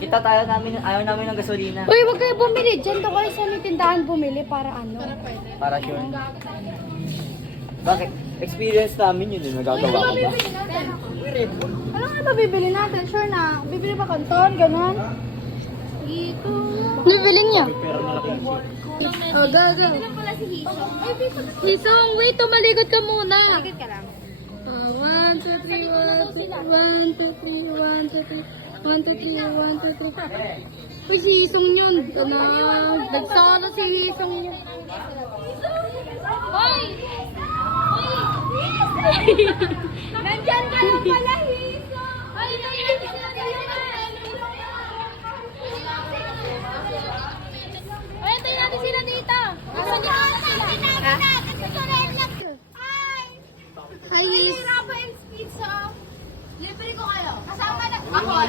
Kita tayo namin, ayaw namin ng gasolina. Uy, huwag kayo bumili. Diyan to kayo sa tindahan bumili para ano. Para sure. Bakit? Experience namin yun, nagagawa ko ba? Ano nga ba bibili natin? Sure na. Bibili ba kanton? Ganon? Ito. Bibili niya. Oh, gaga. Hisong, wait. Tumalikod ka muna. Malikod ka lang. 1, 2, 3, 1, 2, 3, 1, 2, 3, 1, 2, 3, 1, 2, 3. Uy, si Hisong yun. Ganun. Nagsala si Hisong yun. Hoy! Nandyan ka lang pala, Hisong! Ay, nandyan ka lang pala. Ay, antayin natin sila dito. Asan niya sila? Hi, Hiss. Rabo and Pizza. Libre ko kayo. Kasama na. Ako.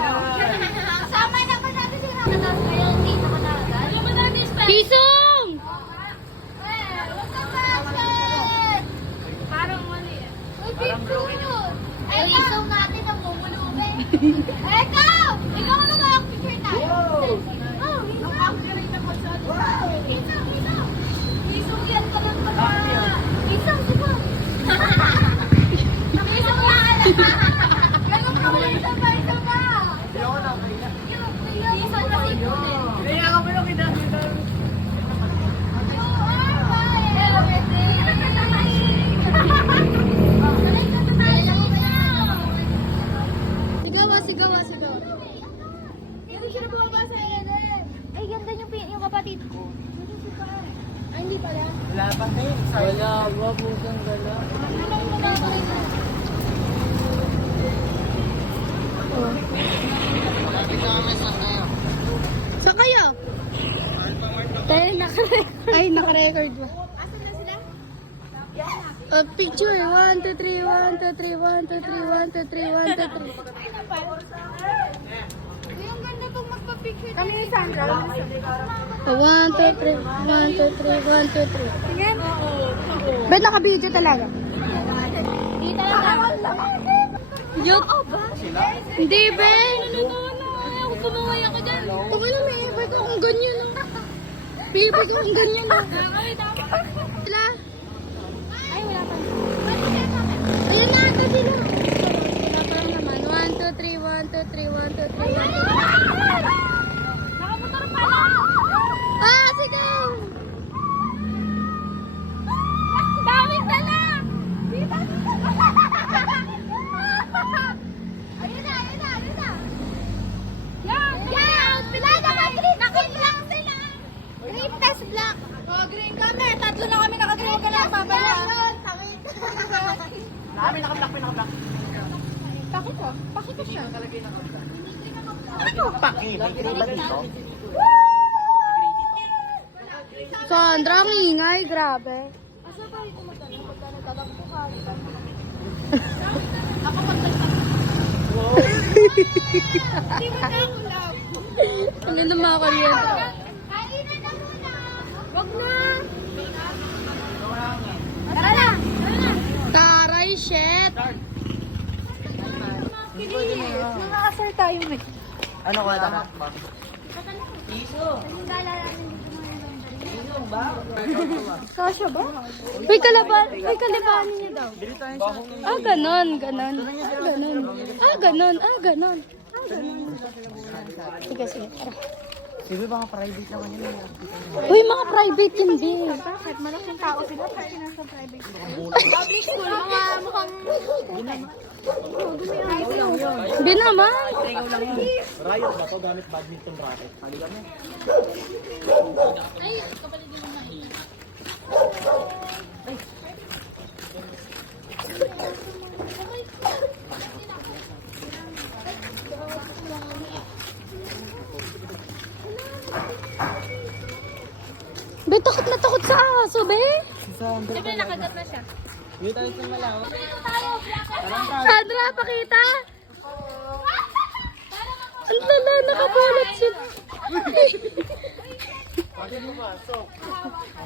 Kasama na ba natin sila? Ayan, dito ka na. Ano ba natin, Spence? Hisong! Parang mali eh. Uy, picture! Ay, Hisong natin ang bumulubi. Ikaw! Ikaw ang mag-picture tayo. Oh, ang-activate na magsali. Hisong, Hisong! Hisong yan ka lang pala. Hisong, diba? Hisong lang! Ganun ka muna isa pa, isa pa! Hisong kasi po din. Kaya ka pa yung kita. Sigaw. Hindi siya bumaba sa Ellen. Ay, ganda yung kapatid ko. Ay, hindi pala. Wala pa kayo. Wala, wag mo kang gala. Sa kayo? Tayo naka-record ba? Asan na sila? Picture. 1, 2, 3, 1, 2, 3, 1, 2, 3, 1, 2, 3, 1, 2, 3. Yung ganda pong magpa-picture. Kami ni Sandra. 1, 2, 3, 1, 2, 3, 1, 2, 3. Tingin? Bet naka-video talaga. Hindi talaga. Yun? Hindi, Ben. Ako kumaway ako dyan. Kung ano, may iba ko kung ganyan. Pipi ko kung ganyan. Sila? Ay, wala pa. Ayun na, ito sila. Wala pa lang naman. 1, 2, 3, 1, 2, 3, 1, 2, 3. Nakamotor pala. Ah, sige. Daming dala. Dito. Ayun na. Yan. Pilada ka, green. Naka-black sila. Green test black. Oh, green kami. Tatlo na kami naka-green ka lang. Babaya. Naka-black. Pakita siya. Pakit. Ba dito? Sandra, ang ingay. Grabe. Asa ba ito magtanong? Pagka nagtatakbo ka. Ako magtatakbo. Hindi mo na ako love. Ano na mga kuryente? Kainan na muna. Wag na. Tara na. Taray, shit. Nakakasar tayo may. Ano ko na? Iso. Kasya ba? Uy, kalabanin niya daw. Ganon. Sige, tara. Sige, mga private naman yun. Uy, mga private yun, B. Bakit? Malaking tao sila. Bakit nasa private? Public school, mga mukhang... Binaman. Riot ba to gamit badminton racket? Halika mo. Ay, kapatid mo na. Be, takot na takot sa aso, be. Siyempre, nakagat na siya. Dito tayo sa malaw. Sandra, pakita. Ang lala, nakapulot siya.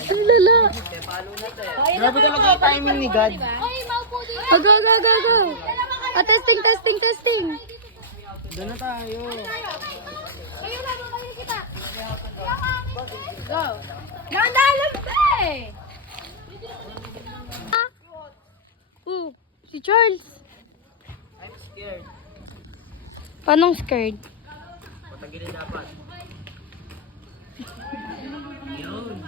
Ang lala. Grabe talaga yung timing ni God. Go. Testing. Doon na tayo. Kayo na, kayo kita. Go. Nandalam pa eh. Si Charles. I'm scared. Paano scared? Patagilin dapat. Yun.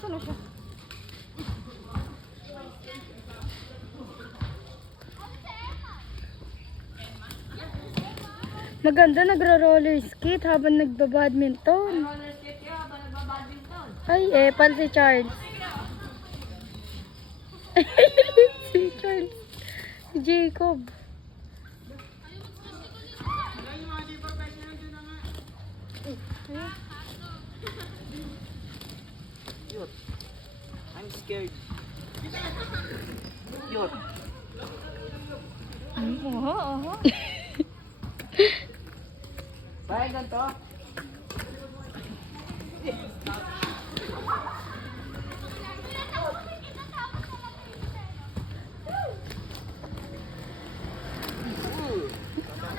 Saan na siya? Maganda nagra-roller skate habang nagba-badminton. Ay, pal si Charles. Si Charles. Si Jacob. Cute. I'm scared. Cute. Oo. Bakit ganito?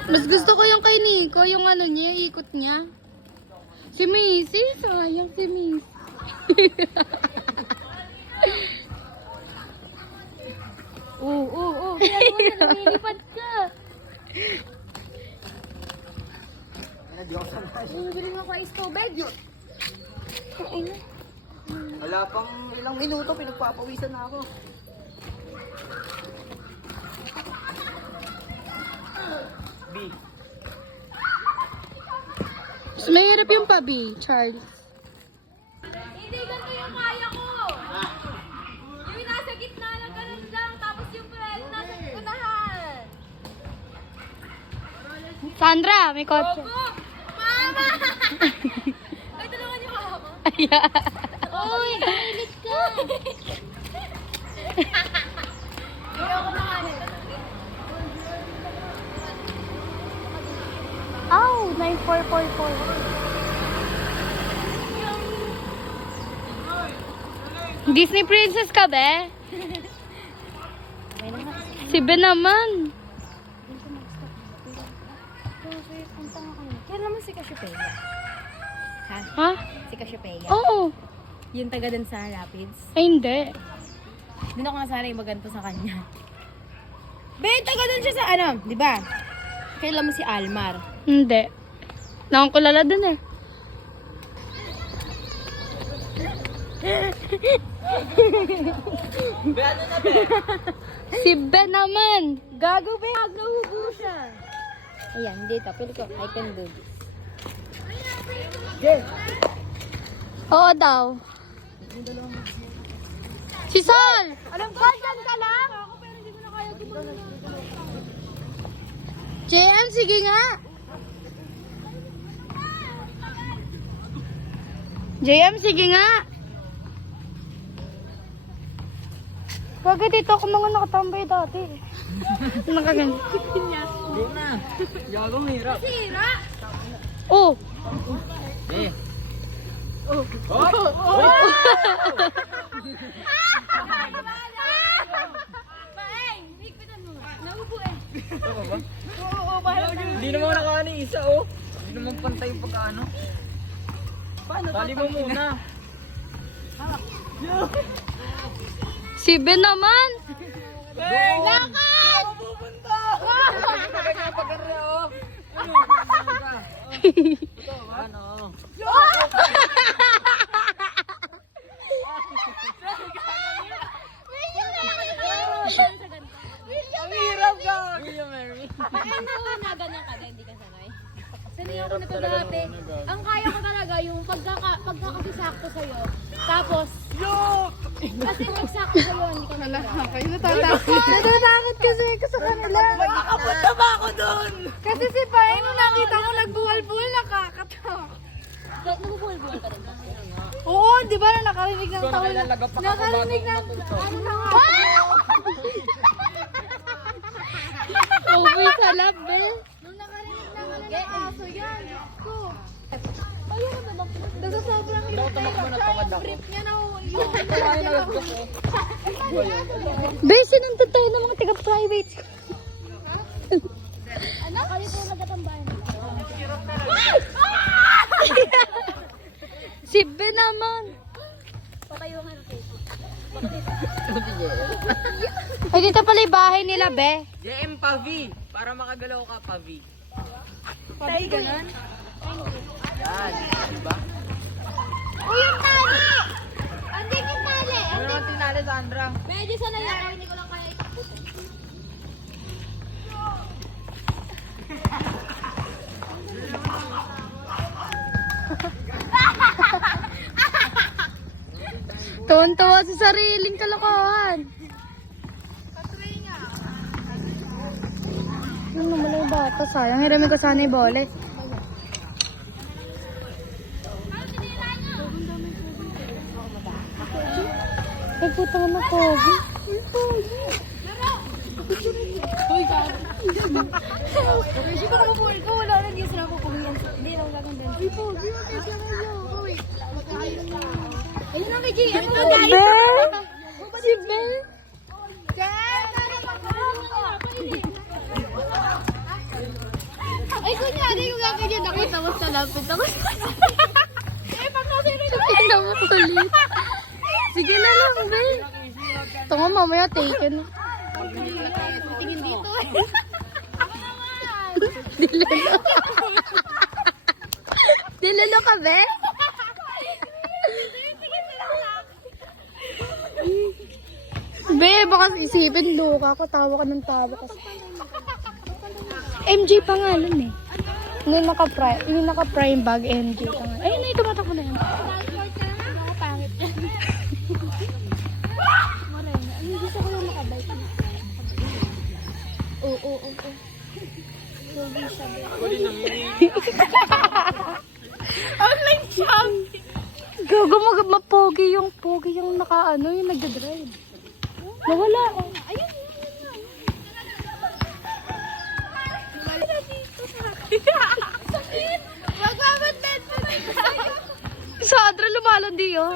Mas gusto ko yung kay Nico, yung ano niya, ikot niya. Si Missy, sayang si Missy. Oo. Kaya naman na lumilipad ka. Bibili mo ko ice tubig. Wala pang ilang minuto, pinagpapawisan na ako. B. Mas mahirap yung pabi, Charles. Hindi ganito yung kaya ko. Yung nasa gitna lang, ganun lang. Tapos yung nasa unahan. Sandra, may kotse. Go! Mama! Ay, tulungan niyo ako. Ayan. Uy, nailit ka. Ayoko na nga nito. Ow, 9444. Disney princess ka, be? Si Ben naman. Kaya naman si Cassiopeia. Ha? Si Cassiopeia. Oo. Yung taga dun sa Rapids. Ay, hindi. Doon ako nasanay maganto sa kanya. Ben, taga dun siya sa ano, di ba? Kailan mo si Almar? Hindi. Nakangkulala dun eh. Be, ano na be? Si Ben naman. Gago, Ben. Nahubo siya. Ayan, dito. Pili ko. I can do this. Yeah. Oo daw. Si Sol! Alam ko, dyan ka lang. Ako, pero hindi ko na kaya gumagano. JM, sige nga. JM, sige nga. Bakit dito ako mga nakatambay dati? Nakagan. Hindi na. Gagong hirap. Sira. Oh! Eh. Oh! Maeng, higpitan mo. Nahubo eh. Ano ba? Oo, bahala na. Hindi naman nakaani isa oh. Hindi naman pantay yung pagkaano. Tali mo muna. Si Ben naman! Lakad! Saan ka pupunta? Ganyan pagkarya oh. Ano? Ito, ano? Ang hirap ka! William Mary. Maeng na ganyan ka, hindi ka sanay. Sanay ako nito dati. Ang kaya ko talaga yung pagkakasisakto sa'yo. Tapos, kasi magsakto sa'yo, hindi ka nalakakay. Natatakot kasi ako sa kanila. Nakapunta ba ako doon? Kasi si Pai, nung nakita ko nagbuwal-buwal, nakakatakot. Nabubuhol-buhol ka rin ba? Oo, di ba na nakarinig ng Ikaw tao? nakalalaga pa ka Nakarinig ng ano na nga. Uwi sa lab, be. Nung nakarinig na ano ng aso yan, Diyos ko. Ayaw ka ba? Nasa sobrang Daw tumakbo na tamad ako. Trip niya na yung Kaya na lang Be, sinundan tayo ng mga taga-private. Ano? Kali po nagatambahan. Si Be naman. Patayo nga rin. Ay, dito pala yung bahay nila, Be. JM Pavi. Para makagalaw ka, Pavi. Pabi, ganun? Yan. Diba? Uy, yung tali! Andyan yung tali! Ano naman tinali, Sandra? Medyo sanay ako, hindi ko lang kaya itakbo. Tuwan-tuwa sa sariling kalokohan. Ano naman yung bata? Sayang, hiramin ko sana yung bole. Ay, puta nga na pogi. Kasi baka mapul ko, wala na hindi sila pupumiyan. Hindi lang gaganda. Uy, pogi, kasi mo yun. Uy, ayun ang kay G. Ano ba? Be! Si Be! Ay, kunyari yung gaganyan ako, tapos nalapit ako. Eh, pag nasa rin Tingnan mo ulit. Sige na lang, Be. Ito nga mamaya taken. tingin dito eh. Dilalo. Dilalo ka, Be? Be, baka isipin luka ko. Tawa ka ng tawa kasi. MJ pangalan eh. Yung naka-prime bag, MJ pangalan. Ayun na, tumatakbo na yan. Pangit yan. Morena. Ano, gusto ko lang makabike. Oo. Sobi siya. Online shop! Gago mapogi yung naka-ano, yung nagdadrive. Nawala. Ayun. Sakit! Magbabandan pa na sa'yo. Sandra, lumalandi oh.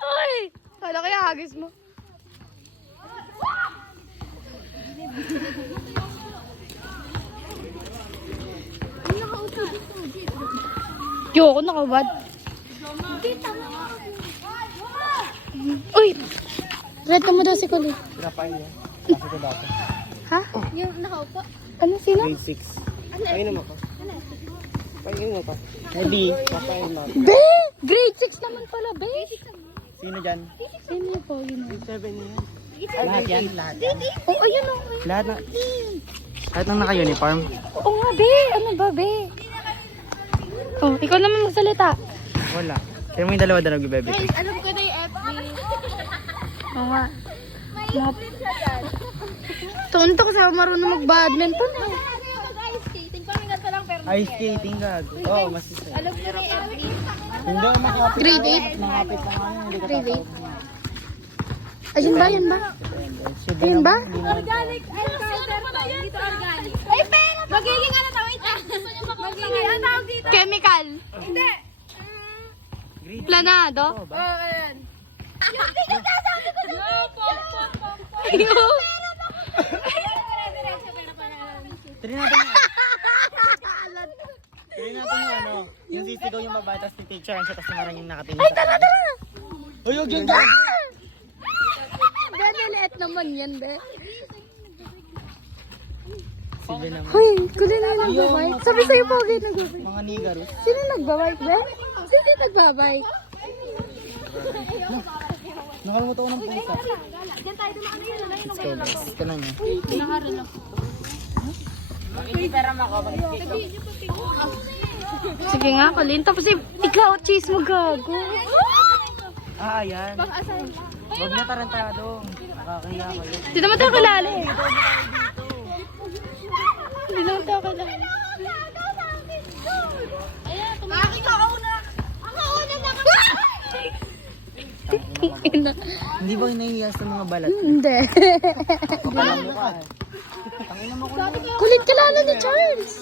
Ay! Kala kaya hagis mo. Yoko, nakabad. Uy! Red ka mo daw si Kulit. Pinapain niya. Kasi ko dati. Ha? Yung nakaupo. Ano sino? Grade 6. Painom ako. Painom pa. Hindi. Papain mo. Be! Grade 6 naman pala, Be. Sino dyan? Sino yung pogi na? Grade 7 yan. Lahat yan? Lahat. Oh, ayun oh. Lahat na. Lahat ng naka-uniform. Oo nga, Be. Ano ba, Be? Oh, ikaw naman magsalita. Wala. Kaya mo yung dalawa na nag-bebe. Guys, alam ko na yung FB. Oo nga. Tunto ko sa marunong mag-badminton eh. Mag-ice skating. Pamingat ka lang pero Ice skating gago. Oo, mas isa. alam ko na yung FB. Hindi ako makapit. Grade 8? Makapit lang ano. Hindi ka Grade tatawag. 8? Ayun ba? Ayun ba? Organic encounter to. Dito organic. Ay, pero magiging ano to? Wait lang. Magiging ano tawag dito? Chemical. Hindi. Planado. Oo, ayan. Yung ticket na sabi ko na. Ayun. Try natin yung Try natin yung ano. Yung sisigaw yung babae, tapos pipicturean siya, tapos naman yung nakatingin sa kanya. Tara! Uy, huwag yun gago! Be, naliit naman yan, Be. Sige naman. Hoy, kunin na yung nagbabike. Sabi sa'yo, pogi nagbabike. Mga nigaro. Sino nagbabike, Be? Sino nagbabike? Nakalimutan ko ng pusa. Diyan tayo dumaan yun. Let's go guys. Ito na niya. Nakaroon ako. Sige nga, Colin. Tapos ikaw, cheese mo, gago. Ah, ayan. Pang-asan. Huwag na tarantado. Nakakahiya kayo. Hindi naman tayo kilala eh. Hindi naman tayo kilala. Ayan, tumakin ka. Ako una na kami. Ina. Hindi ba nahihiya sa mga balat? Hindi. Alam mo ka. Tangina mo ko na. Kulit kilala ni Charles.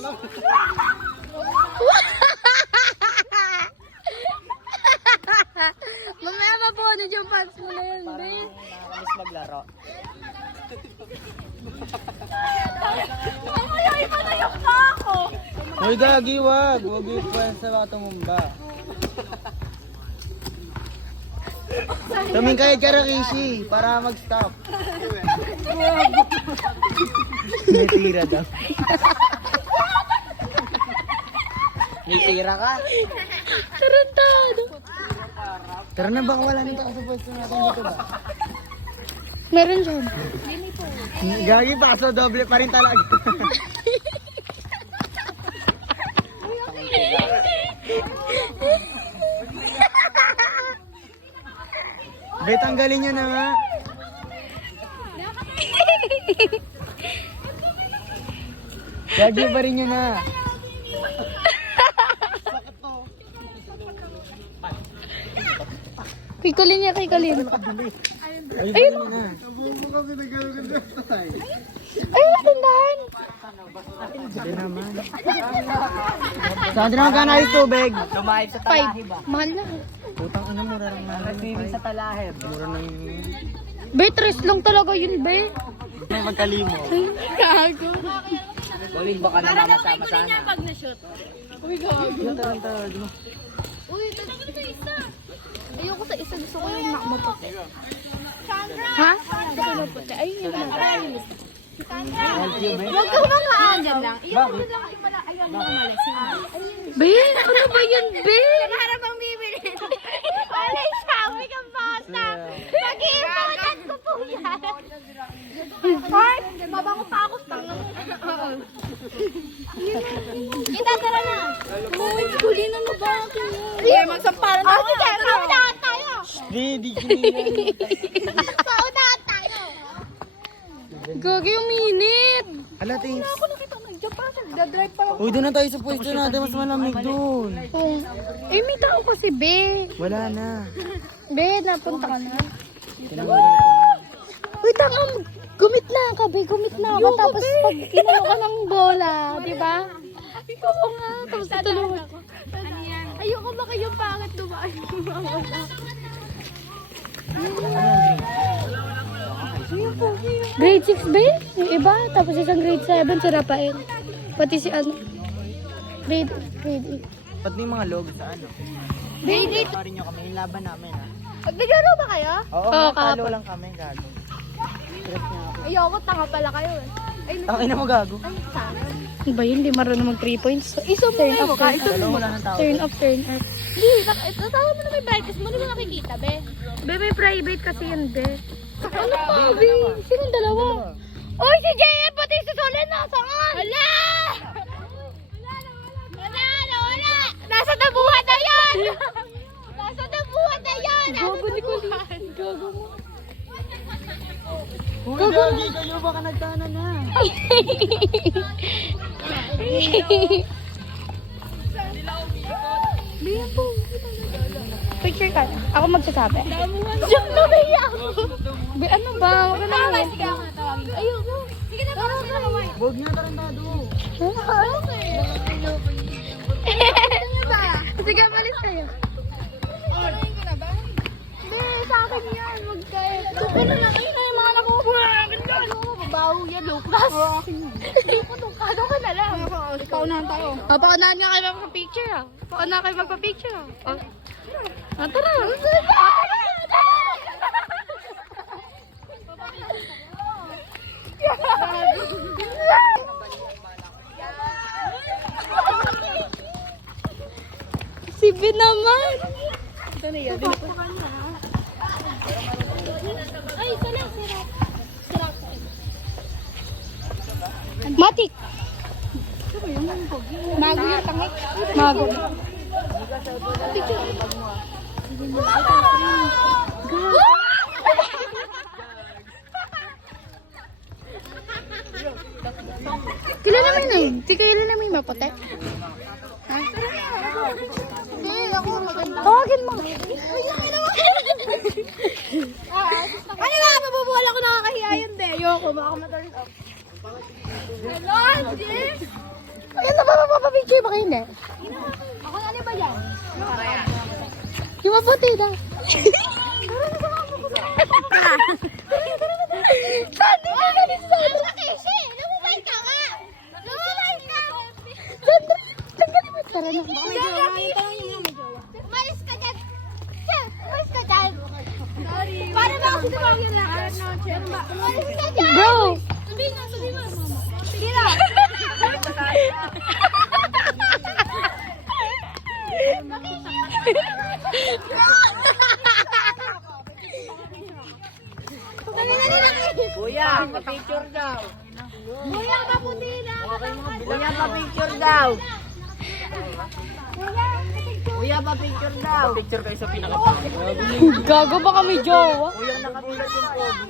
Mamaya mapunod yung pants mo na yun, Parang babe. nakakamiss maglaro. Hoy, Gagi, wag. Huwag yung pwesta baka tumumba. Tuming kayo ka Rishi, para mag-stop. May tira daw. May tira ka? Tarantado. Tara na, baka wala nang tao sa pwesto natin dito ba? Meron dyan. Gagi, paso doble pa rin talaga. Be, tanggalin nyo na nga. Gagi pa rin nyo na. Kikulin niya, kikulin. Ayun na. Ayun, tindahan. Hindi naman. Saan din naman ka na yung tubig? Lumahib sa 5. talahib ah. Mahal na. Putang ina, mura lang naman. Nag-swimming sa talahib. Mura lang Be, 3 lang talaga yun, be. may magkalimo. Gago. Ulit baka namamasama sana. Pag na-shoot. Uy, ito isa. Ayoko sa isa. Gusto ko yung maputi. Ha? Gusto ko yung maputi. Ayun yung maputi. Thank you, babe. Huwag kang makaagad lang. Iyon mo lang kayo mala. Ayun, umalis. Be, ano ba yun, be? Nagharap ang bibili. Wala siya. Uwi kang bata. Mag-iipunan ko po yan. Mark, mabango pa ako. Tanga mo. Kita, tara na. Huli na mo ba ako? Sige, magsamparan na. Sige, paunahan tayo. Di kiniyan. Paunahan tayo. Gagi, uminit. Hala, thanks. Ako nakita ko nag-Japan. Nagdadrive pa lang. Uy, doon na tayo sa pwesto natin. Mas malamig doon. Oh. Eh, may tao kasi, be. Wala na. Be, napunta ka na. Tinawagan ko na. Uy, tanga, gumit na ka, be. Gumit na ka. Tapos pag inano ka ng bola, di ba? Oo nga. Tapos tutulungan ko. Ayoko ba kayong pangit dumaan? Grade 6, be? Yung iba. Tapos isang grade 7, si Rafael. Pati si ano. Grade 8. Ba't may mga logo sa ano? Grade 8. Pa rin nyo kami. Yung laban namin, ha? Naglaro ba kayo? Oo, Oo, talo kahapon. lang kami, gago. Stress niya ako. Ayoko, tanga pala kayo eh. Ay, Ang ina mo, gago. sana. Ano ba yun? Hindi marunong mag 3 points. Iso mo Turn kayo up, ka. turn Iso up. Dalawa wala ng tao. Turn up, turn up. Hindi, tatawa mo na may brightness mo. Hindi mo nakikita, be. Be, may private kasi yun, be. Ano pa, be? Sinong dalawa? Uy, si JM, pati si Solen, nasaan? Wala! Wala! Nasa tabuhan na yan! Nasa tabuhan na yan! Gago ni Colin. Gago mo. Uy, gagi kayo. Baka nagtana na. Biyan po. Picture ka na. Ako magsasabi. Diyan na ba yan? Be, ano ba? Huwag ka na Tama, ngayon. sige ako na tawagin. Ayoko. Sige na, parang na naman. Huwag niya tarantado. Sige, malis kayo. Hindi, sa akin yan. Huwag kayo. Suko na lang kayo. Kaya mga nakukuha namin yan. Babaho yan, Lucas. Ano ka na lang? Paunahan tayo. Oh, paunahan nga kayo magpa-picture, ah. Paunahan kayo magpa-picture, ah. Oh. Ah, tara. Si B naman. Ay, isa lang. Sarap. Matik. Mago yung tangik. Mago. Kilala mo yun. Kilala mo yung maputi. Ha? Hindi, ako maganda. Tawagin mo. Ano nga, mabubuwal ako nakakahiya yun, de. Ayoko, baka ma-turn off. Hello, Jim? Ayun na ba, mapapicture ba kayo hindi? Ako na ba yan? Yung maputi na. Sandra ka galit sa Sandra. Kasi, lumubay ka nga! Lumubay ka! Sandra, tanggalin mo. Tara na. Umalis ka dyan! Umalis ka dyan! Sorry. Para ba ako tumawag yung lahat? Umalis ka dyan! Bro! Sabihin mo, sabihin mo. Sige na! Kuya, pa-picture daw. Kuya, maputi na! Kuya, pa-picture daw. Kuya, pa-picture daw. Picture kayo sa pinaka. Gago ba kami jowa? Kuya, nakatulad yung pogi.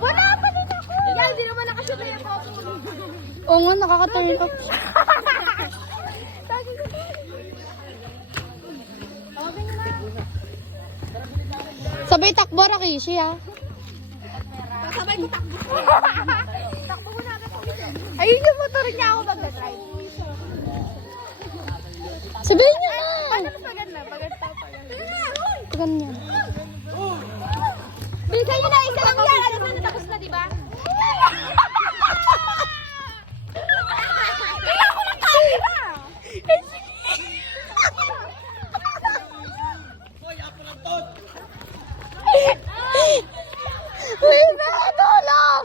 Wala pa din ako! Yan, di naman nakashoot na yung photo ko. Oo nga, nakaka-turn off. Sabay takbo, Rakishi, ha? Kasabay ko takbo. Takbo ko na agad. Ayun yung motor niya ako mag-drive. Sabihin niyo na! Paano mas maganda? Paganda. Ganyan. Bilisan niyo na, isa lang yan. Alam na natapos na, di ba? Kaya ako ng camera! Uy, tulong!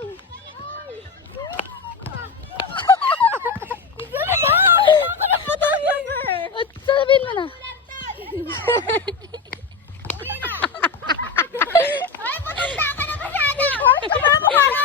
At sabihin mo na. Ay, matanda ka na masyado! Tumama ka na!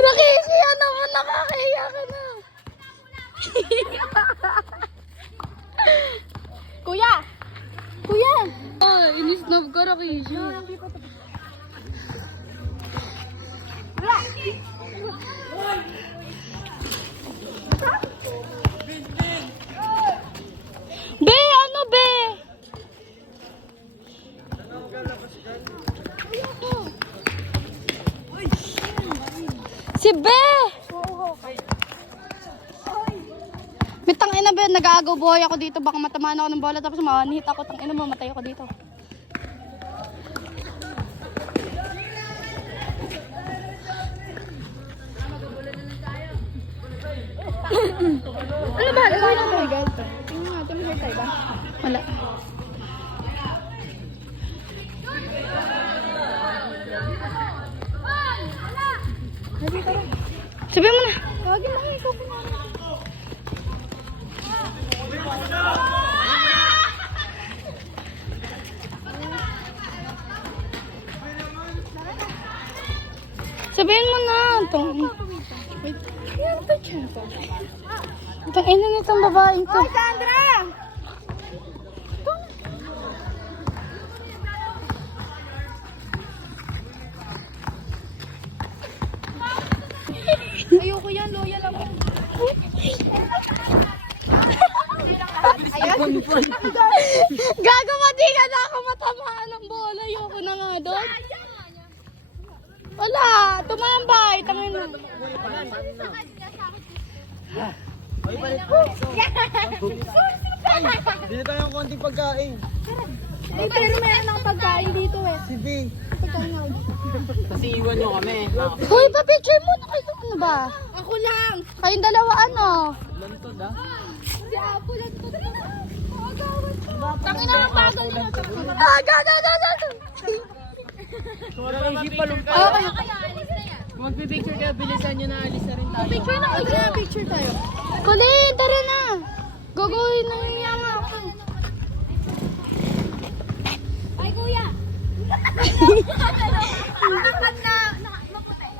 Rakishi, ano mo, nakakaya ka na. Kuya! Kuya! Ah, inisnob ka, Rakishi. Be, ano be? Si Be! May tangina ba, nag-aagaw buhay ako dito. Baka matamaan ako ng bola tapos manihit ako. Tangina mo, matay ako dito. Ano ba? Ano ba? Tingnan natin, may tayo ba? Wala. Sabihin mo na. Tawagin mo, ikaw po namin. Sabihin mo na. Wait. Yan to, Chento. Itong ina nitong babaeng to. Hoy, Sandra! Ayoko yan, loyal ako. Gago, mati ka na ako matamaan ng bola. Ayoko na nga doon. Wala, tumambay. Tangin na. Dito tayo ng konting pagkain. Ay, pero meron akong pagkain dito eh. Sige. Pagkain ako. Kasi iwan nyo kami. Hoy, pa-picture mo na kayo. Ano ba? Ako lang! Kayong dalawa ano? Lantod ah. Si Apo lang ito. Tangin na ang bagal niya. Hindi pa lumpa. Okay. Kung magpipicture kayo, bilisan nyo na alis na rin tayo. Picture na kayo. Picture tayo. Colin, tara na. Gagawin na yung yama ako. Ay, kuya! Nakakad na maputay.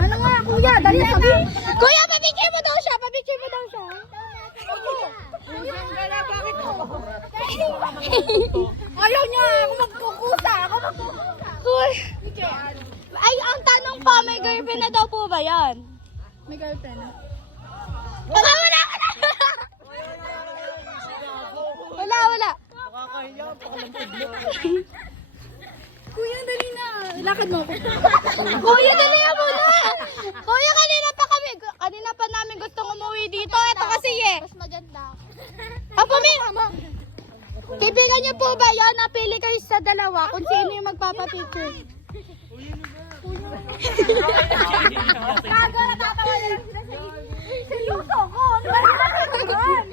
Ano nga, kuya? Dali sabi. Kuya, pa-picture mo daw siya. Pa-picture mo daw siya. Bakit ako? Ayaw niya. Ako magkukusa. Hoy. Ay, ang tanong pa, may girlfriend na daw po ba yan? May girlfriend. Kasama na ka na! Kuya, dali na. Lakad mo ako. Kuya, dali na muna. Kuya, kanina pa namin gustong umuwi dito. Ito kasi Mas maganda. Apo, Pipilan niyo po ba yan? Napili kayo sa dalawa kung sino yung magpapapicture. Kago, natatawa na lang sila sa seryoso ko. Ano ba naman?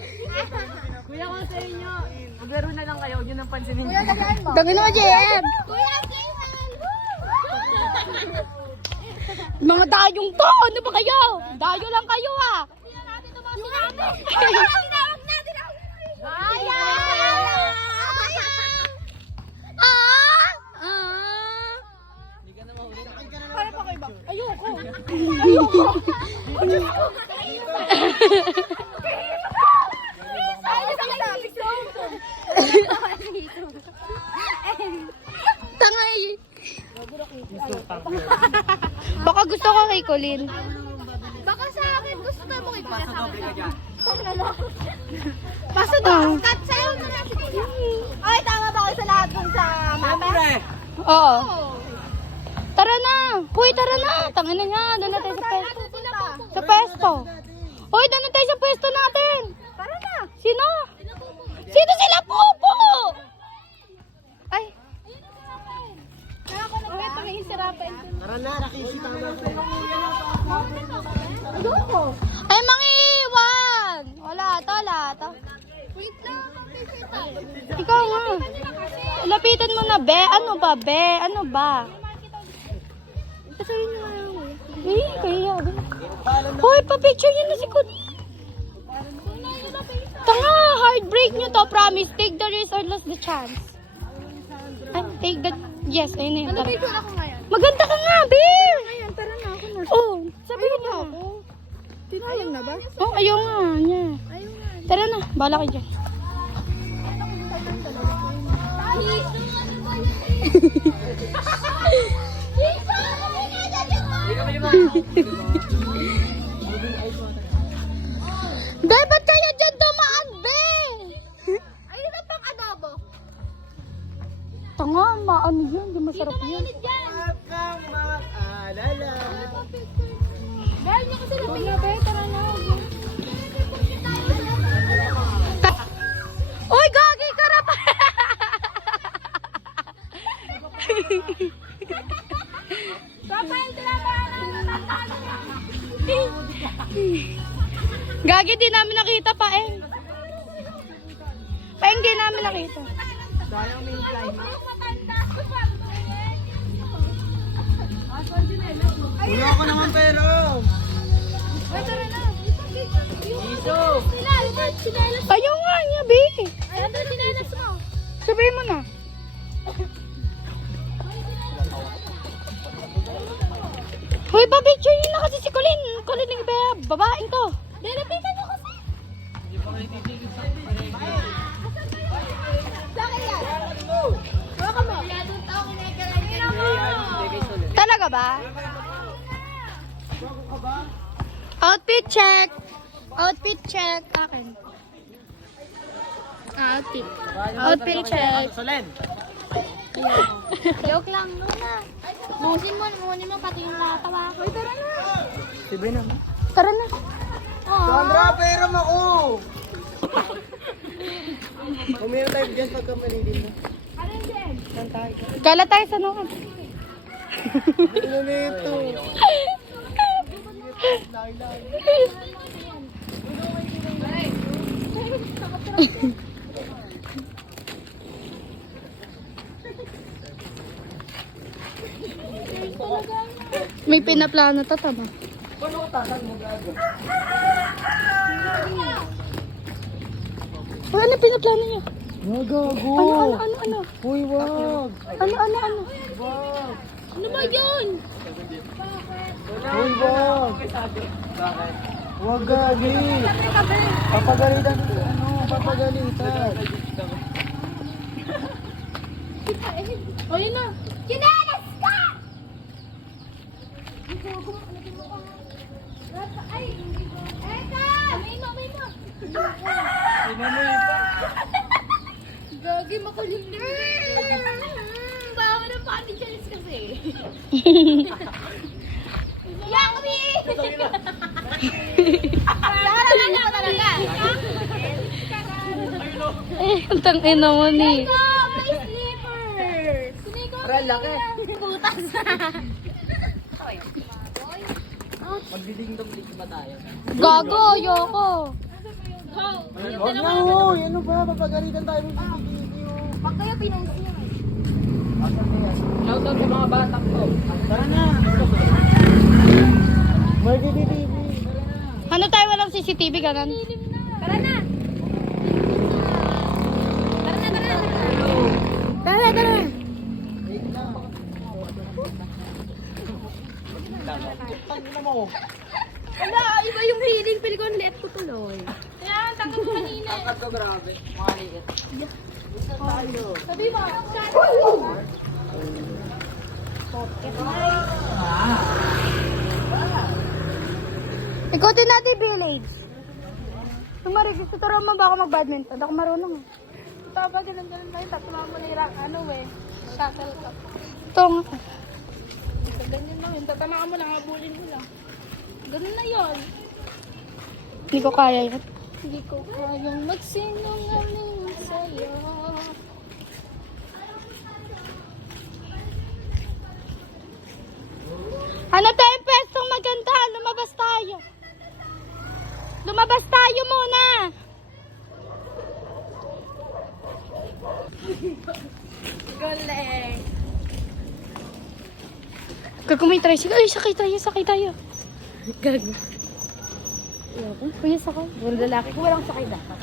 Kuya ko sa inyo, maglaro na lang kayo, huwag nyo nang pansinin. Kuya, tagayan mo. Dami mo, JM. Kuya, mga dayong to! Ano ba kayo? Dayo lang kayo ah! Tinawag natin ako! Para pa kayo ba? Ayoko! Tangay! Baka gusto ko kay Colin. Baka sa akin gusto mo kay Colin. Basta daw. Cut sa'yo na lang si Kuya. Ay, tama ba ako sa lahat dun sa mapa? Oo. Tara na. Hoy, tara na. Tangin na nga. Doon na tayo sa pwesto. Sa pwesto. Hoy, doon na tayo sa pwesto natin. Tara na. Sino? Sino sila Popo? Ay. Tara na, nakisita na. Ay, mangiiwan! Wala to. Wait lang, ikaw nga. Lapitan mo na, be. Ano ba, be? Ano ba? Pasayin nyo nga yung kaya. Hoy, pa-picture nyo na si Kun. Tanga, heartbreak nyo to. Promise, take the risk or lose the chance. Ay, take the... Yes, ayun na yun. Ano picture ako ngayon? Maganda ka nga, be! Ngayon, tara na ako na. Oh, sabihin mo ako. Tinayang na ba? Oh, ayaw nga niya. Ayaw nga. Tara na, bala kayo dyan. Be, ba't kayo dyan dumaan, be? Ay, ito pang adobo. Tanga, maano yun? Di masarap yun. Kang mag-alala. Dahil niya kasi natin. Be, tara na. Uy, gagi ka na pa! Gagi, di namin nakita pa eh. Paeng, di namin nakita. Sayang may climax. Wala ko naman pero. Ay, tara na. Iso. Ayaw nga niya, be. Ayaw na sinalas mo. Sabihin mo na. Hoy, pa-picture niyo na kasi si Colin. Colin yung babaeng to. Dalapitan niyo kasi. Bakit yan? Baka mo. Talaga ba? Outfit check. Outfit check. Akin. Outfit. Outfit check. Solen. Joke lang, Luna. Busin mo, pati yung nakatawa ko. Ay, tara na. Sibre na. Tara na. Sandra, pera mo ako. Kumira tayo dyan pagka malilin mo. Gala tayo sa nukan. Ano nito? May pinaplano to, tama? Ano pinaplano niya? Nagago. Ano? Uy, wag. Ano? Wag. Ano ba yun? Uy, wag. Wag, gagi. Papagalitan. Papagalitan. O, yun na. Kinalas ka! Ay, Eka! May mo. Gagi, makulimlim. Bawa ng panty challenge kasi. Yakmi! Karalan mo talaga. Ang tangina mo ni. Go, my slippers! Para laki. Butas. Magdiding-dong ba tayo? Gago, ayoko. Go! Huwag na ho! Ano ba? Papagalitan tayo ng Pag kayo pinansin. Shoutout sa mga batak ko. Tara na! Magdididing. Ano tayo walang CCTV ganun? Tara na! Tara, tara. Ala, iba yung feeling. Pili ko ang let ko tuloy. Kaya, tanggap ko kanina. Angkat ko grabe. Makaliit. Sabi mo, Ikutin natin village. Tumarigis, tuturuan mo ba ako mag-badminton? Ako marunong. Taba, ganun-ganun tayo. Tatlo mo na yung shuttle cup. Ito nga. So, ganyan lang yun. Tatamaan mo lang, habulin mo lang. Ganun na yun. Hindi ko kaya yun. Hindi ko kayang magsinungaling sa'yo. Hanap tayong pwestong maganda. Lumabas tayo. Lumabas tayo muna. Galing. Gago may tricycle. Ay, sakay tayo, sakay tayo. Gago. Kuya, sakay. Puro lalaki ko, walang sakay dapat.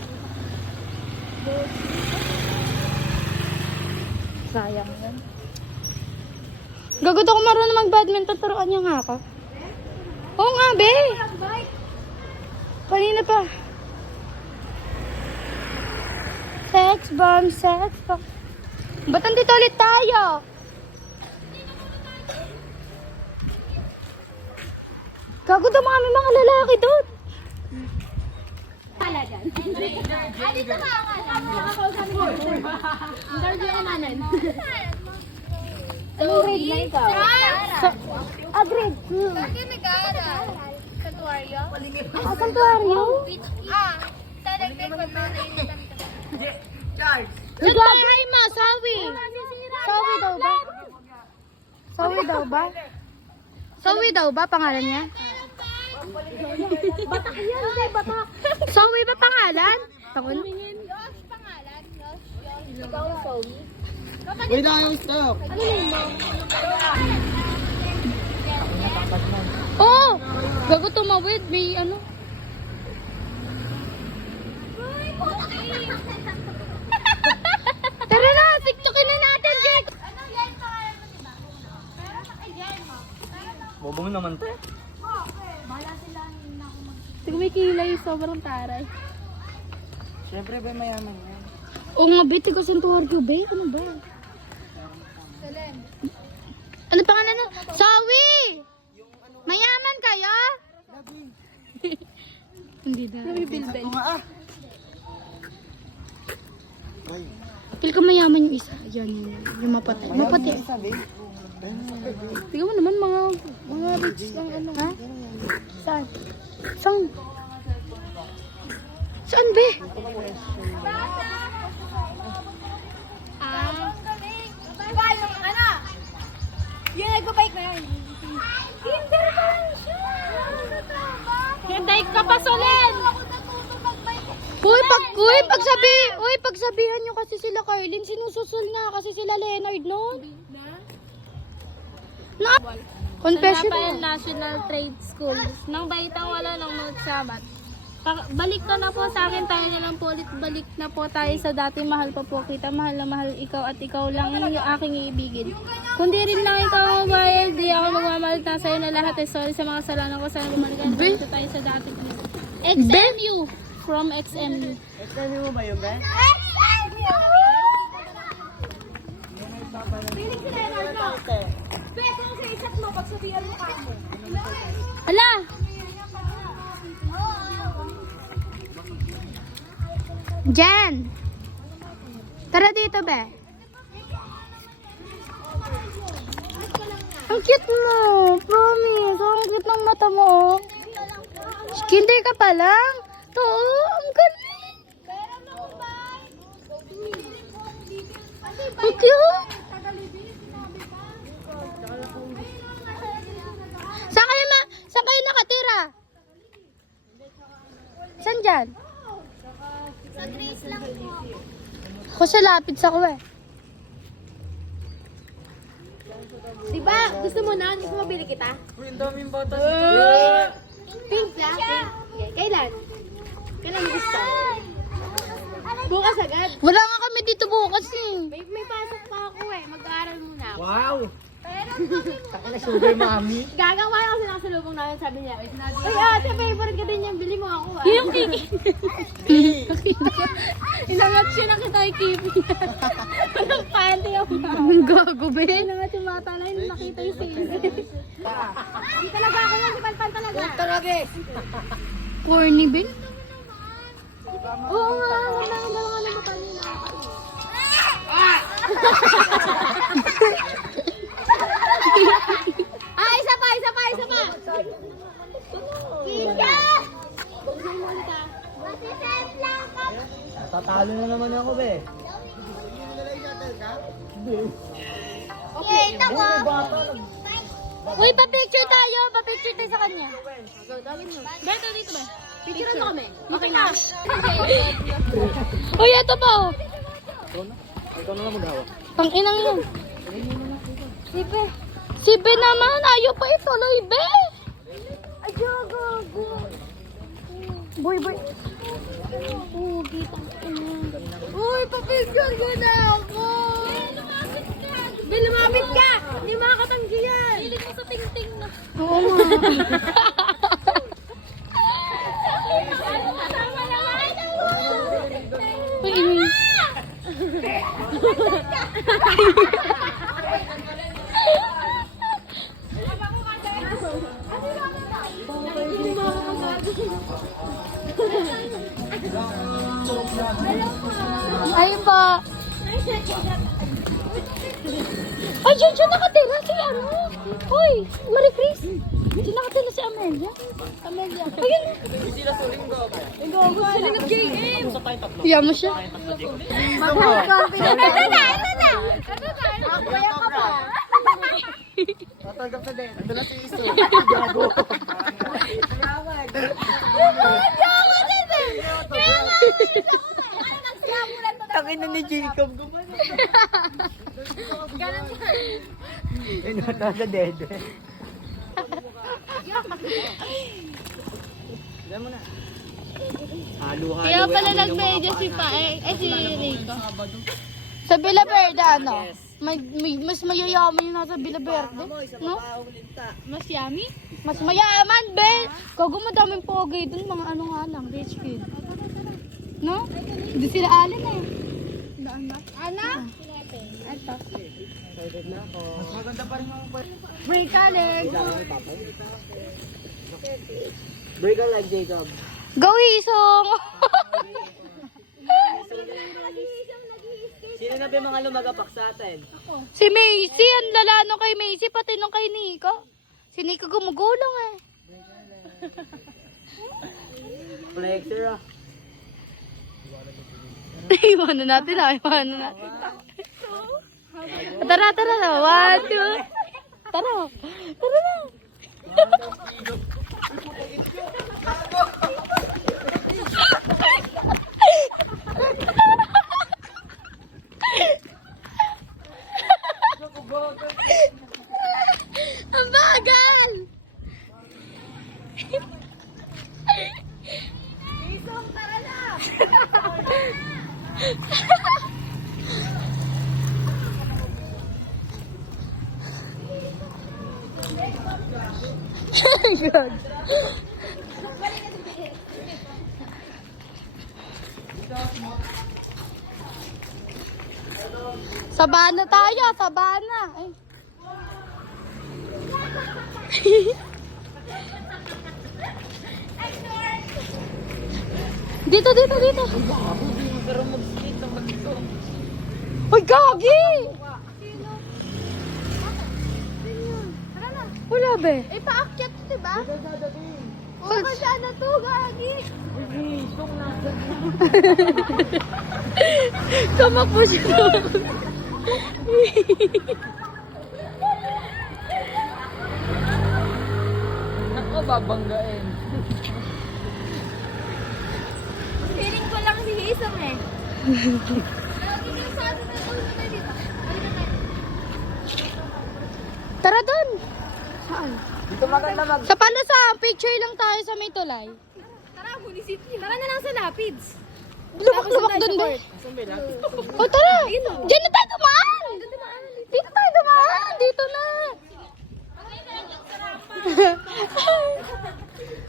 Sayang yan. Gago daw ako marunong mag-badminton. Turuan niya nga ako. Oo nga, be. Kanina pa. Sex bomb, sex bomb. Ba't nandito ulit tayo? Gago daw mga lalaki doon. Pala dyan. Ah, dito ka nga. Nakakausapin mo. Ang gardi ang manan. Anong grade na ikaw? Grade 2. Bakit nag-aaral? Santuario? Santuario? Talagdag ko na Nagbahay mo, sawi. Sawi daw ba? Sawi daw ba? Sawi daw ba pangalan niya? Batak yan, hindi batak. Sawi ba pangalan? Tangon? Yosh pangalan. Yosh. Ikaw ang Zoe. Wait lang yung stop. Ano yung mom? Oh! Gago tumawid. May ano? Tara na! Tiktokin na natin, Jack! Anong yan pangalan mo, diba? Pero sa kay Jen mo. Bobo mo naman to. Bahala sila na ako mag... Sige, may kilay. Sobrang taray. Siyempre ba mayaman yan? Oo nga, be. Tigo Santuario, be. Ano ba? Salem. Ano pangalan nun? Sawi! Mayaman kayo? Hindi na. Ito nga ah. Ay. Feel ko mayaman yung isa. Yan, yan. Yung mapatay. Mapatay. Sabi. Tingnan mo naman mga rich lang ano. Ha? Saan? Saan? Saan, be? Diba yung ano? Yung nagpa-bike na yun. Kinder pa lang siya. Hinday ka pa, Solen! Ako natuto mag-bike. Pagsabihan nyo kasi sila Carlin, sinususul na kasi sila Leonard, no? Na? Confession Rafael na. National Trade School. Nang baitang wala ng Mount Sabat. Balik ka na po sa akin, tayo na lang po ulit. Balik na po tayo sa dati. Mahal pa po kita. Mahal na mahal ikaw at ikaw lang yung aking iibigin. Kung di rin lang ikaw mabayad, di ako magmamahal na sa'yo na lahat. Sorry sa mga kasalanan ko. Sana bumalikan dito tayo sa dati. XMU. From XMU. Sabi mo ba yun, Ben? Piling sila yung ano. Pero kung sa isat mo, pagsabihan mo ka mo. Ala! Jan! Tara dito, be. Ang cute mo. Promise. Ang cute ng mata mo. Oh. Kinder ka pa lang. To, ang galing. Ang cute. Saan kayo nakatira? Saan dyan? Sa Grace lang po. Ako sa lapid sa kuwe. Diba? Gusto mo na? Gusto mo bili kita? Uy, ang daming bata. Pink lang? Pink. Kailan? Kailan mo gusto? Bukas agad. Wala nga kami dito bukas eh. May pasok pa ako eh. Mag-aaral muna ako. Wow! Taka na sugar mommy. Gagawa ako sila sa lubong namin, sabi niya. Ay, ate, favorite ka din yan. Bili mo ako ah. Yung kiki. Inangat siya na kita i-keep niya. Walang panty ako. Ang gago ba yun? Inangat yung bata na yun, nakita yung sisi. Hindi talaga ako yan, si Palpan talaga. Corny ba? Oo nga, wala nga dalawa na mata niya. Isa pa. Kita! Tatalo na naman ako, be. Okay, ito ko. Uy, pa-picture tayo. Pa-picture tayo sa kanya. Beto dito ba? Picture mo kami. Okay na. Uy, ito pa oh. Ikaw na lang maghawak. Pang-inang yun. Si Be naman. Ayaw pa ituloy, Be. Boy. Uy, pa-picture ko na ako. Lumapit ka! Hindi makakatanggi yan. Hilig mo sa ting-ting na. Oo nga. Kasama naman. Uy, ini. Ay pa. Ay, dyan nakatira si ano. Uy, Marie Chris. Dyan nakatira si Amelia. Ayun. Suling game. Iya mo siya. Ito na. Kuya ka ba? Tatanggap na din. Ando na si Iso. Takin na ni Jacob. Ganun siya. Eh, nata sa dede. Diyan mo na. Halo-halo. Kaya pala nag-media si si Rico. Sa Villa Verde, ano? Mas mayayaman yung nasa Villa Verde. No? Mas yummy? Mas mayaman, be! Kago madaming pogi dun, mga ano nga lang, rich kid. No? Hindi sila alin eh. Ana? Ito. Excited na ako. Mas maganda pa rin ako. Break ka, Alex. Break a leg, Jacob. Go, Isong! Sino na ba yung mga lumagapak sa atin? Si Macy, ang lala nung kay Macy, pati nung kay Nico. Si Nico gumugulong eh. Flexer ah. Iwanan natin. Tara na. 1, 2. Tara na. Ang bagal! Isong, tara na! God. Sabana tayo, sabana. Ay. Dito. Pero mag-skate naman ito. Uy, gagi! Tara na. Wala, be. Eh, paakyat, diba? Saan? Kasi ano to, gagi. Tumakbo siya. Ako, babanggain. Feeling ko lang si Hazel eh. Tara dun. Saan? Dito maganda mag... Sa Palasang, picture lang tayo sa may tulay. Tara, munisipyo. Tara na lang sa Lapids. Lubak-lubak dun, be. O, tara. Diyan na tayo dumaan. Dito tayo dumaan. Dito na.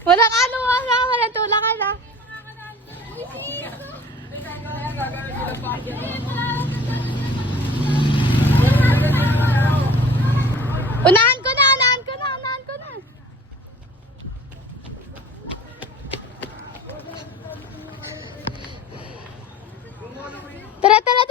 Walang ano, walang tulakan na. Unahan ko na. Tara. Tara.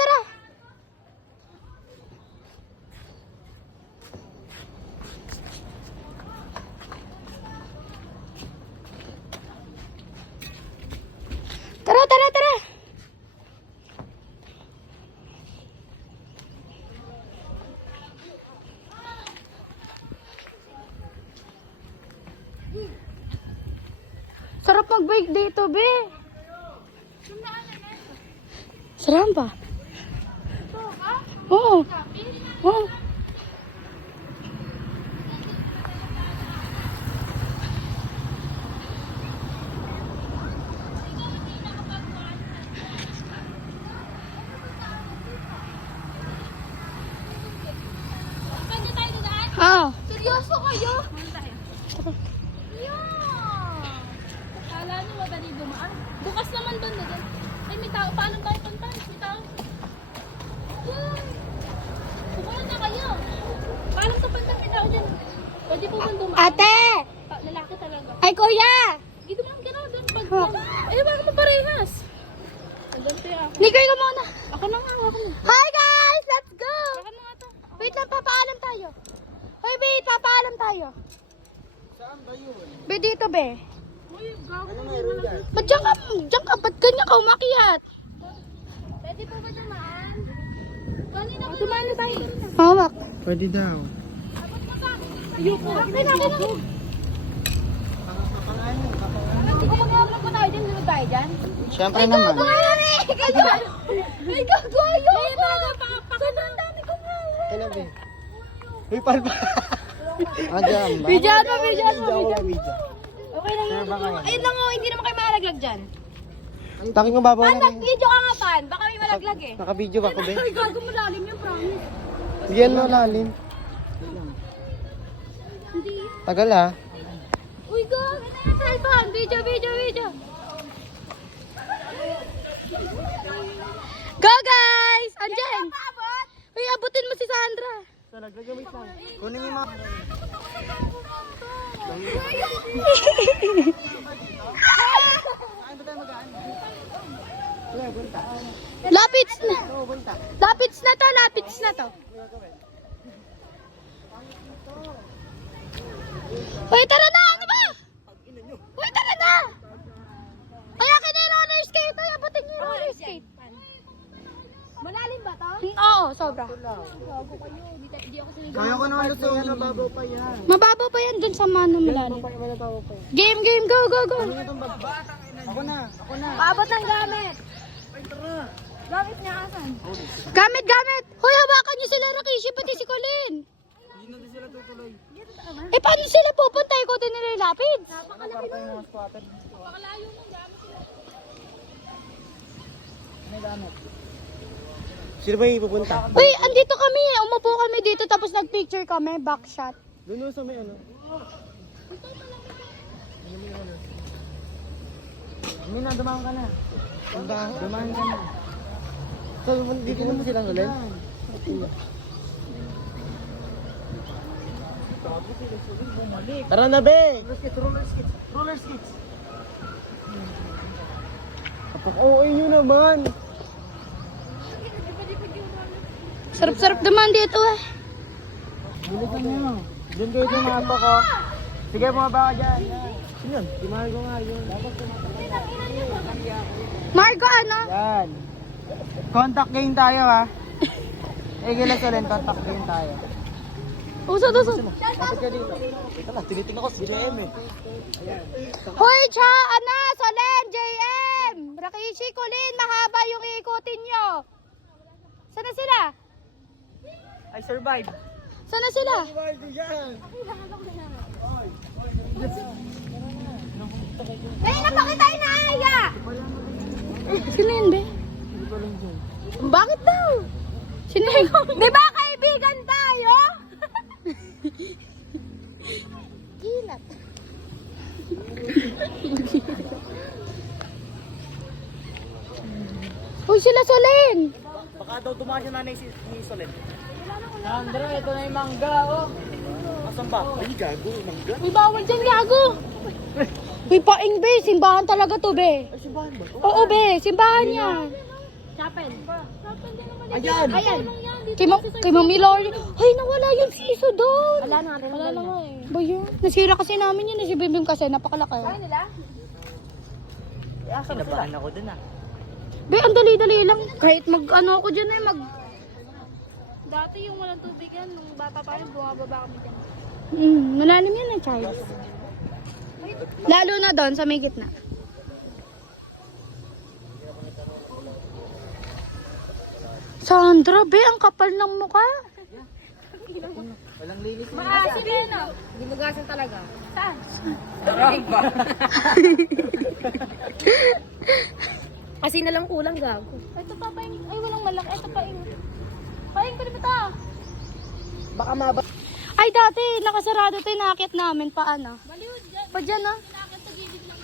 Sarap mag-bike dito, be. Sarap ba? Oo. Oo. Pwede tayo dadaan? Ah. Seryoso kayo? Yeah. Kala nyo madali dumaan? Bukas naman doon na doon. Ay, may tao. Paano tayo punta? May tao. Sumunod na kayo. Paano sa punta may tao dyan? Pwede po bang dumaan? Ate! Lalaki talaga. Ay, kuya! Hindi dumaan ka na doon. Pag Ha? eh, baka maparehas. Andun tayo. Ligay ko muna. Ako na nga. Hi guys! Let's go! Ako na nga to. Wait lang, papaalam tayo. Hoy, wait, papaalam tayo. Saan ba yun? Be, dito, be. Uy, gago. Ano meron dyan? Ba't dyan ka? Ba't ganyan ka umakyat? Pwede po ba dumaan? Kanina ba dumaan na tayo? Hawak. Pwede daw. Ayoko. Akin na. Hindi ko mag-aabot pa tayo dyan. Lunod tayo dyan. Siyempre naman. Kayo! Ay, gago! Ayoko! Sobrang dami ko nga. Kailan ba? Uy, palpa. Diyan ba? Video to. Okay lang yun. Ayun lang oh, hindi naman kayo malaglag dyan. Takin ko babaw na rin. Nag-video ka nga pan. Baka may malaglag eh. Naka-video ba ko, be? Ay, gago malalim yung promise. Yan mo lalim. Tagal ha. Uy, gago na yung cellphone. Video. Go guys! Andyan! Uy, abutin mo si Sandra. Kunin mo yung mga... Lapits na. Lapits na to. Uy, tara na! Ano ba? Uy, tara na! Ay, akin na yung roller skate. Uy, abutin niyo yung roller skate. Malalim ba to? Oo, sobra. Gago kayo. Hindi ako sinigaw. Kaya ko naman lutuin. Mababaw pa yan. Mababaw pa yan dun sa mano malalim. Mababaw pa yan. Game, go. Ako na. Paabot ng gamit. Gamit niya asan? Gamit. Hoy, hawakan niyo sila Rakishi, pati si Colin. Hindi na sila tutuloy. Eh, paano sila pupunta? Ikutin nila yung Lapids. Napakalayo ng gamit. Sino ba yung pupunta? Uy, andito kami eh. Umupo kami dito tapos nagpicture kami, backshot. Doon sa may ano. Mina, dumaan ka na. Dumaan ka na. So, dito naman silang ulit? Tara na, be! Roller skates. Kapag OA nyo naman. Sarap-sarap naman dito eh. Bilisan nyo. Diyan kayo tumapa ko. Sige, bumaba ka dyan. Sino yun? Si Margo nga yun. Margo, ano? Yan. Contact game tayo ha. Igila sa rin, contact game tayo. Usod. Kapit ka dito. Ito na, tinitingnan ko si JM eh. Hoy, Cha, Ana, Solen, JM! Rakishi, Kulin, mahaba yung iikutin nyo. Sana sila? I survive. Sana sila? Margo yan. Eh, napakitay na Aya! Sino yun, be? Bakit daw? Sino yun? Di ba kaibigan tayo? Ilat. Uy, sila Solen! Baka daw dumaan siya nanay ni Solen. Sandra, ito na yung mangga oh. Asan ba? Ay, gago, mangga. Uy, bawal dyan, gago! Uy, paing, be. Simbahan talaga to, be. Ay, simbahan ba? Oo, be. Simbahan yan. Chapel. Chapel din naman. Ayan! Ayan. Kay Mami Lori. Ay, nawala yung siso doon. Wala na rin. Wala na nga eh. Ba yun? Nasira kasi namin yun. Si Bibim kasi napakalaki. Nila? Kinabahan ako dun ah. Be, ang dali-dali lang. Kahit mag-ano ako dyan eh, Dati yung walang tubig yan, nung bata pa rin, bumababa kami dyan. Malalim yan eh, Charles. Lalo na doon, sa may gitna. Sandra, be, ang kapal ng mukha. Walang linis. Maasim yan o. Ginugasan talaga. Saan? Kasi na lang kulang gago. Ito pa paing. Ay, walang malaki. Ito paing. Paing ko na ba ito? Baka maba. Ay, dati, nakasarado ito yung nakakit namin. Paano? Baliw dyan. Pa dyan, ah. Nakakit sa gilid lang.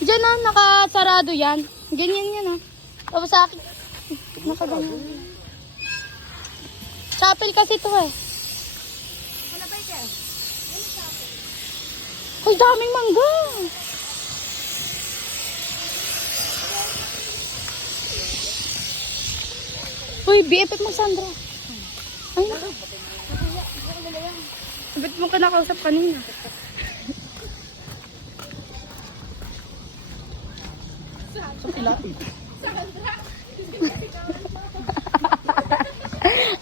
Dyan, ah, nakasarado yan. Ganyan yan, ah. Tapos sa akin, nakaganyan. Chapel kasi ito, eh. Wala ba ito? Uy, daming mangga. Uy, BFF mo, Sandra. Ay, ba't mo ka nakausap kanina? Sa kilapit.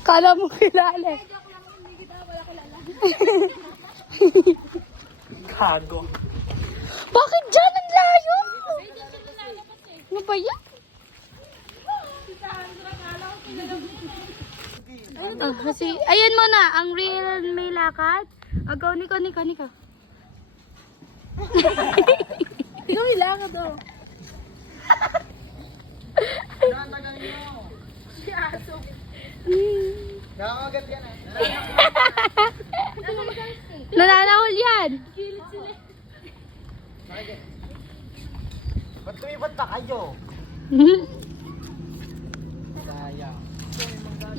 Kala mo kilala. eh. Gago. Bakit dyan? Ang layo! Ano ba yan? Kasi, ayan mo na, ang real may lakad. Agaw, Niko. Ikaw may lakad o. Nakakagat yan ah. Nananahol yan. Ba't tumipat pa kayo? Sayang.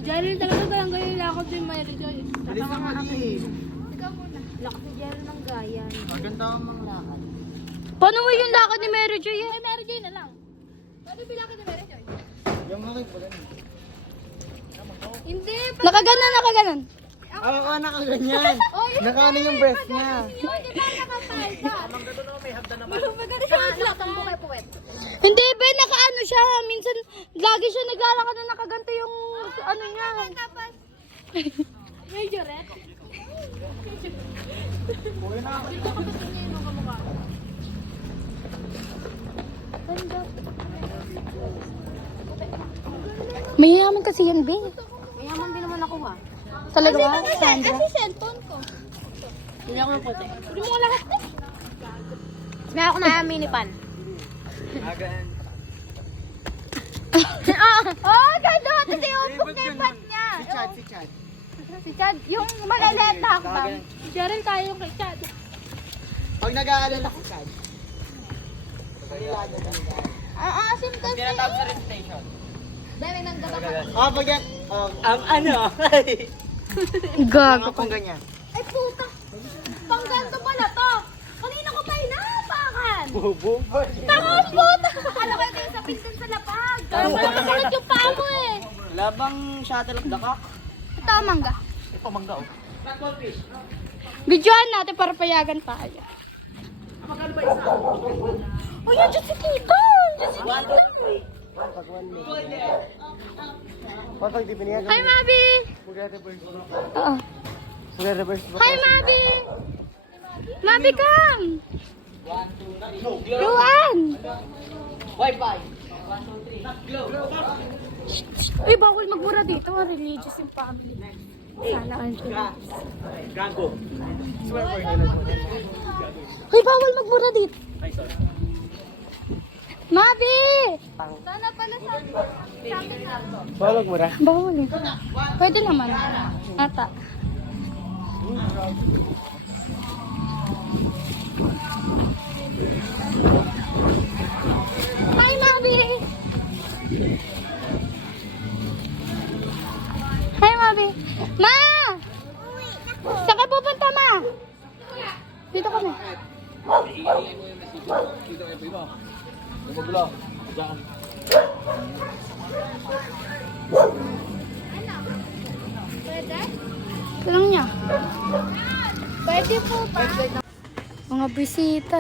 Jerry talaga talaga yung lakad yung may rejoy. Bilis naman eh. Lakad si Jerry ng gayan. Maganda ang mga lakad. Paano mo yung lakad ni Mary Joy? Ay, Mary Joy na lang. Pwede bilakad ni Mary Joy. Yung mga pala. Hindi. Nakaganon. Oo, nakaganyan. Nakano yung breast niya. Yun, di ba nakapalda? May hagdan naman. Maganda siya maglakad mo kay Puwet. Hindi, be, nakaano siya. Minsan, lagi siya naglalakad na nakaganto yung ano niya. Tapos, medyo red. Mayayaman kasi yan, be. Mayaman din naman ako ha. Talaga ba, Sandra? Kasi cellphone ko. Hindi ako ng puti. Hindi mo lahat to. May ako na mini pan. Agaan. Oh, ganda ka kasi upok na yung bat niya. Si Chad. Si Chad, yung malaliit na hakbang. Nakaganan. Cheryl tayo yung kay Chad. Pag nag-aalala si Chad. Asim kasi. Tinatawag sa red station. Dahil nang gabak. Ah, pag yan. Ano? Gago. Kung ganyan. Ay puta. Pang ganito pala to. Kanina ko pa hinapakan. Bobo. Tangos puta. Alam ko ito yung sa pinsan sa lapag. Pero sakit yung paa mo eh. Wala bang shuttle of the cock? Ito ang mangga. Ito, mangga oh. Videoan natin para payagan tayo. Oh, yan dyan si Tito! Yan si Tito! Pag di piniyagan. Hi, Mabi! Oo. Magre-reverse mo. Hi, Mabi! Mabi, come! Luan! Wi-Fi. Uy, bawal magmura dito. Religious yung family. Sana ang Gago. Uy, bawal magmura dito. Mabi! Sana pala sa Bawag mo na. Bawal eh. Pwede naman. Ata. Hi, Mabi! Hi, Mabi! Ma! Saan ka pupunta, Ma? Dito kami. pwede? Tanong niya. Pwede po ba? Mga bisita.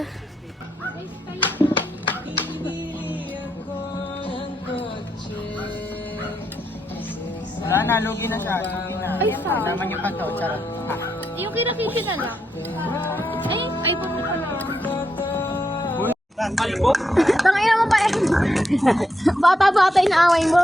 Wala na, lugi na siya. Lugi na. Ay, sa. Naman yung pagkaw, charot. Yung kinakishi na lang. Ay, pupunta na. Tangina mo pa eh. Bata-bata inaaway mo.